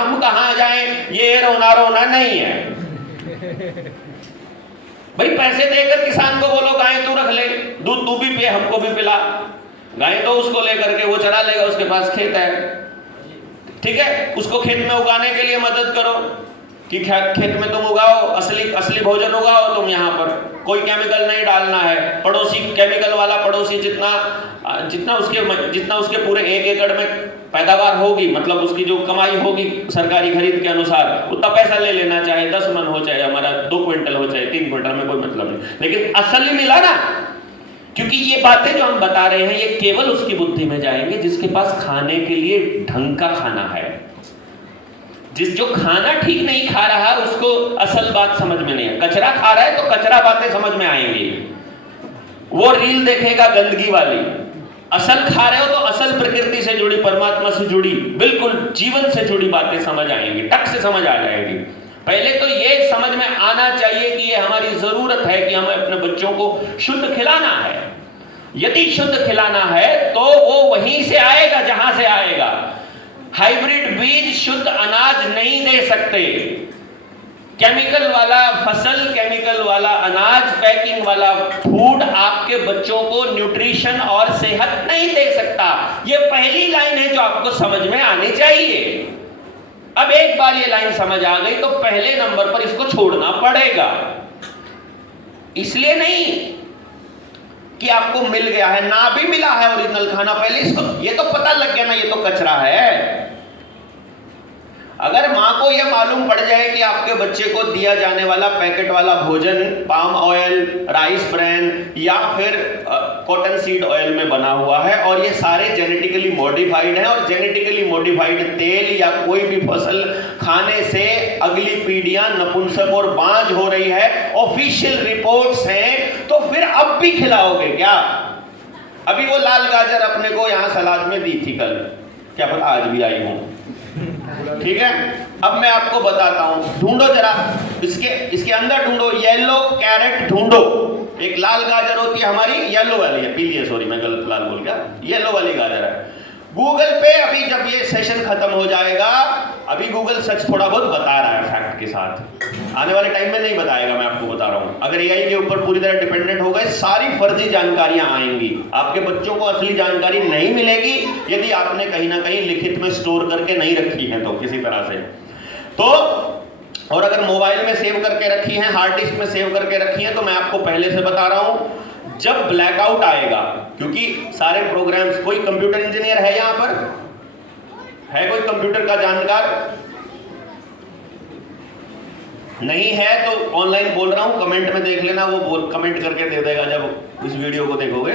हम कहाँ जाएं, ये रोना रोना नहीं है भाई। पैसे देकर किसान को बोलो गाय तू रख ले, दूध तू भी पे, हमको भी पिला। गाय तो उसको लेकर के वो चरा लेगा, उसके पास खेत है, ठीक है, उसको खेत में उगाने के लिए मदद करो कि खेत में तुम उगाओ, असली भोजन उगाओ तुम। यहाँ पर कोई केमिकल नहीं डालना है। पड़ोसी केमिकल वाला पड़ोसी जितना उसके पूरे 1 एकड़ में पैदावार होगी, मतलब उसकी जो कमाई होगी सरकारी खरीद के अनुसार, उतना पैसा ले लेना, चाहे 10 मन हो, चाहे हमारा 2 क्विंटल हो, चाहे 3 क्विंटल, में कोई मतलब नहीं, लेकिन असली मिला ना। क्योंकि ये बातें जो हम बता रहे हैं ये केवल उसकी बुद्धि में जाएंगे जिसके पास खाने के लिए ढंग का खाना है। जो खाना ठीक नहीं खा रहा उसको असल बात समझ में नहीं है। कचरा खा रहा है तो कचरा बातें समझ में आएंगी, वो रील देखेगा गंदगी वाली। असल खा रहे हो तो असल प्रकृति से जुड़ी, परमात्मा से जुड़ी, बिल्कुल जीवन से जुड़ी बातें समझ आएंगी, टक से समझ आ जाएगी। पहले तो ये समझ में आना चाहिए कि ये हमारी जरूरत है कि हमें अपने बच्चों को शुद्ध खिलाना है। यदि शुद्ध खिलाना है तो वो वहीं से आएगा जहां से आएगा। हाइब्रिड बीज शुद्ध अनाज नहीं दे सकते। केमिकल वाला फसल, केमिकल वाला अनाज, पैकिंग वाला फूड आपके बच्चों को न्यूट्रिशन और सेहत नहीं दे सकता। ये पहली लाइन है जो आपको समझ में आनी चाहिए। अब एक बार ये लाइन समझ आ गई तो पहले नंबर पर इसको छोड़ना पड़ेगा। इसलिए नहीं कि आपको मिल गया है, ना भी मिला है ओरिजिनल खाना, पहले इसको ये तो पता लग गया ना ये तो कचरा है। अगर मां को यह मालूम पड़ जाए कि आपके बच्चे को दिया जाने वाला पैकेट वाला भोजन पाम ऑयल, राइस ब्रैन या फिर कॉटन सीड ऑयल में बना हुआ है और ये सारे जेनेटिकली मॉडिफाइड हैं, और जेनेटिकली मॉडिफाइड तेल या कोई भी फसल खाने से अगली पीढ़ियां नपुंसक और बांझ हो रही है, ऑफिशियल रिपोर्ट्स हैं, तो फिर अब भी खिलाओगे क्या? अभी वो लाल गाजर अपने को यहाँ सलाद में दी थी कल, क्या पता आज भी आई हूं, ठीक है। अब मैं आपको बताता हूं, ढूंढो जरा इसके अंदर ढूंढो, येलो कैरेट ढूंढो। एक लाल गाजर होती है हमारी, येलो वाली है, पीली है, सॉरी मैं गलत लाल बोल गया, येलो वाली गाजर है। गूगल पे अभी जब ये सेशन खत्म हो जाएगा, अभी गूगल सच थोड़ा बहुत बता रहा है फैक्ट के साथ, आने वाले टाइम में नहीं बताएगा, मैं आपको बता रहा हूं। अगर एआई के ऊपर पूरी तरह डिपेंडेंट हो गए, सारी फर्जी जानकारियां आएंगी, आपके बच्चों को असली जानकारी नहीं मिलेगी यदि आपने कहीं ना कहीं लिखित में स्टोर करके नहीं रखी है तो किसी तरह से तो। और अगर मोबाइल में सेव करके रखी है, हार्ड डिस्क में सेव करके रखी है, तो मैं आपको पहले से बता रहा हूं, जब ब्लैकआउट आएगा, क्योंकि सारे प्रोग्राम्स, कोई कंप्यूटर इंजीनियर है यहां पर? है कोई कंप्यूटर का जानकार? नहीं है तो ऑनलाइन बोल रहा हूं, कमेंट में देख लेना, वो कमेंट करके दे देगा जब इस वीडियो को देखोगे।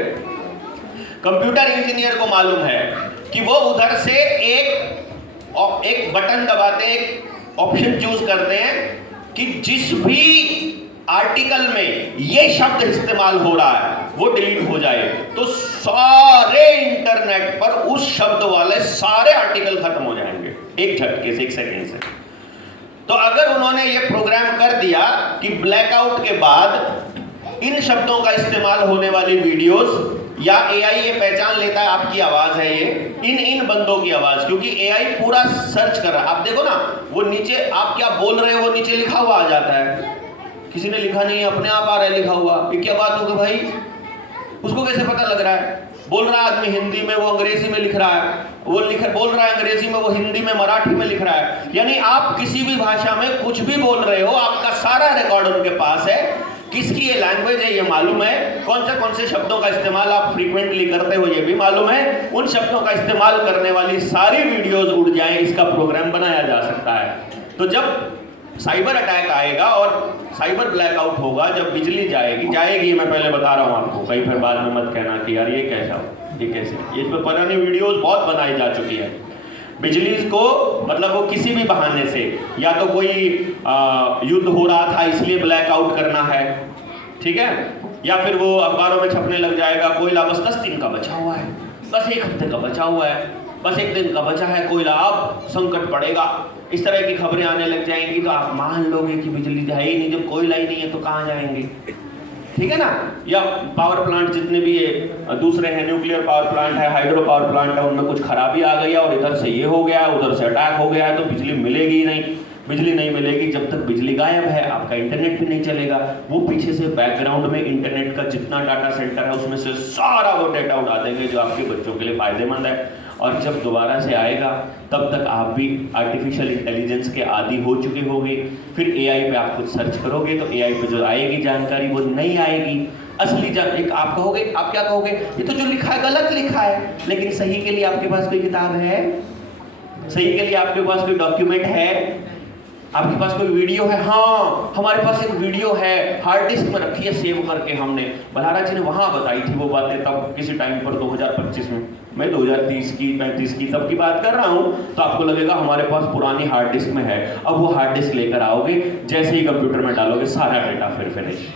कंप्यूटर इंजीनियर को मालूम है कि वो उधर से एक बटन दबाते, एक ऑप्शन चूज करते हैं कि जिस भी आर्टिकल में ये शब्द इस्तेमाल हो रहा है वो डिलीट हो जाए, तो सारे इंटरनेट पर उस शब्द वाले सारे आर्टिकल खत्म हो जाएंगे एक झटके से, 1 सेकंड से। तो अगर उन्होंने ये प्रोग्राम कर दिया कि ब्लैकआउट के बाद इन शब्दों का इस्तेमाल होने वाली वीडियोस, या एआई ये पहचान लेता है आपकी आवाज है ये, इन बंदों की आवाज, क्योंकि एआई पूरा सर्च कर रहा है। आप देखो ना, वो नीचे आप क्या बोल रहे हो वो नीचे लिखा हुआ आ जाता है, किसी ने लिखा नहीं है, अपने आप आ रहा है लिखा हुआ। ये क्या बात होगी भाई, उसको कैसे पता लग रहा है? बोल रहा है आदमी हिंदी में, वो अंग्रेजी में लिख रहा है, बोल रहा है अंग्रेजी में, वो हिंदी में, मराठी में लिख रहा है। यानी आप किसी भी भाषा में कुछ भी बोल रहे हो, आपका सारा रिकॉर्ड उनके पास है, किसकी ये लैंग्वेज है ये मालूम है, कौन से शब्दों का इस्तेमाल आप फ्रीक्वेंटली करते हो ये भी मालूम है, उन शब्दों का इस्तेमाल करने वाली सारी वीडियोस उड़ जाएं, इसका प्रोग्राम बनाया जा सकता है। तो जब साइबर अटैक आएगा और साइबर ब्लैकआउट होगा, जब बिजली जाएगी, मैं पहले बता रहा हूं आपको, कहीं फिर बाद में मत कहना कि यार ये कैसा, ये कैसे, ये इस पर पुरानी वीडियोस बहुत बनाई जा चुकी है। बिजली को मतलब वो किसी भी बहाने से, या तो कोई युद्ध हो रहा था इसलिए ब्लैकआउट करना है, ठीक है, या फिर वो अखबारों में छपने लग जाएगा, कोयला बस 10 दिन का बचा हुआ है, बस 1 हफ्ते का बचा हुआ है, बस 1 दिन का बचा है कोयला, अब संकट पड़ेगा, इस तरह की खबरें आने लग जाएंगी। तो आप मान लोगे कि बिजली है ही नहीं, जब कोयला ही नहीं है तो कहाँ जाएंगे? ठीक है ना, या पावर प्लांट जितने भी ये दूसरे हैं, न्यूक्लियर पावर प्लांट है, हाइड्रो पावर प्लांट है, उनमें कुछ खराबी आ गई है और इधर से ये हो गया, उधर से अटैक हो गया है, तो बिजली मिलेगी ही नहीं। बिजली नहीं मिलेगी, जब तक बिजली गायब है आपका इंटरनेट भी नहीं चलेगा। वो पीछे से बैकग्राउंड में इंटरनेट का जितना डाटा सेंटर है उसमें से सारा वो डाटा उठा देंगे जो आपके बच्चों के लिए फायदेमंद है। और जब दोबारा से आएगा तब तक आप भी आर्टिफिशियल इंटेलिजेंस के आदी हो चुके होंगे। फिर एआई पे आप कुछ सर्च करोगे तो एआई पे जो आएगी जानकारी वो नहीं आएगी, असली एक आप कहोगे, आप क्या कहोगे, ये तो जो लिखा है गलत लिखा है। लेकिन सही के लिए आपके पास कोई किताब है, सही के लिए आपके पास कोई डॉक्यूमेंट है, आपके पास कोई वीडियो है? हाँ, हमारे पास एक वीडियो है, हार्ड डिस्क में रखी है सेव करके हमने। बल्हारा जी ने वहां बताई थी वो बातें तब किसी टाइम पर 2025 में, मैं 2030 की 35 की तब की बात कर रहा हूं। तो आपको लगेगा हमारे पास पुरानी हार्ड डिस्क में है। अब वो हार्ड डिस्क लेकर आओगे, जैसे ही कंप्यूटर में डालोगे सारा डेटा फिर फिनिश,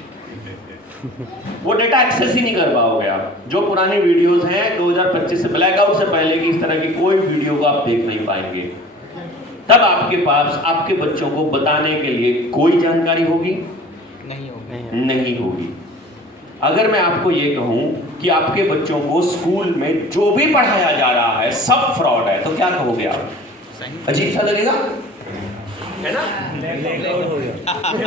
वो डेटा एक्सेस ही नहीं कर पाओगे आप। जो पुरानी वीडियोस हैं 2025 से, ब्लैकआउट से पहले की इस तरह की कोई वीडियो को आप देख नहीं पाएंगे। तब आपके पास आपके बच्चों को बताने के लिए कोई जानकारी होगी नहीं होगी। अगर मैं आपको ये कहूं कि आपके बच्चों को स्कूल में जो भी पढ़ाया जा रहा है सब फ्रॉड है, तो क्या कहोगे आप? अजीब सा लगेगा, है ना?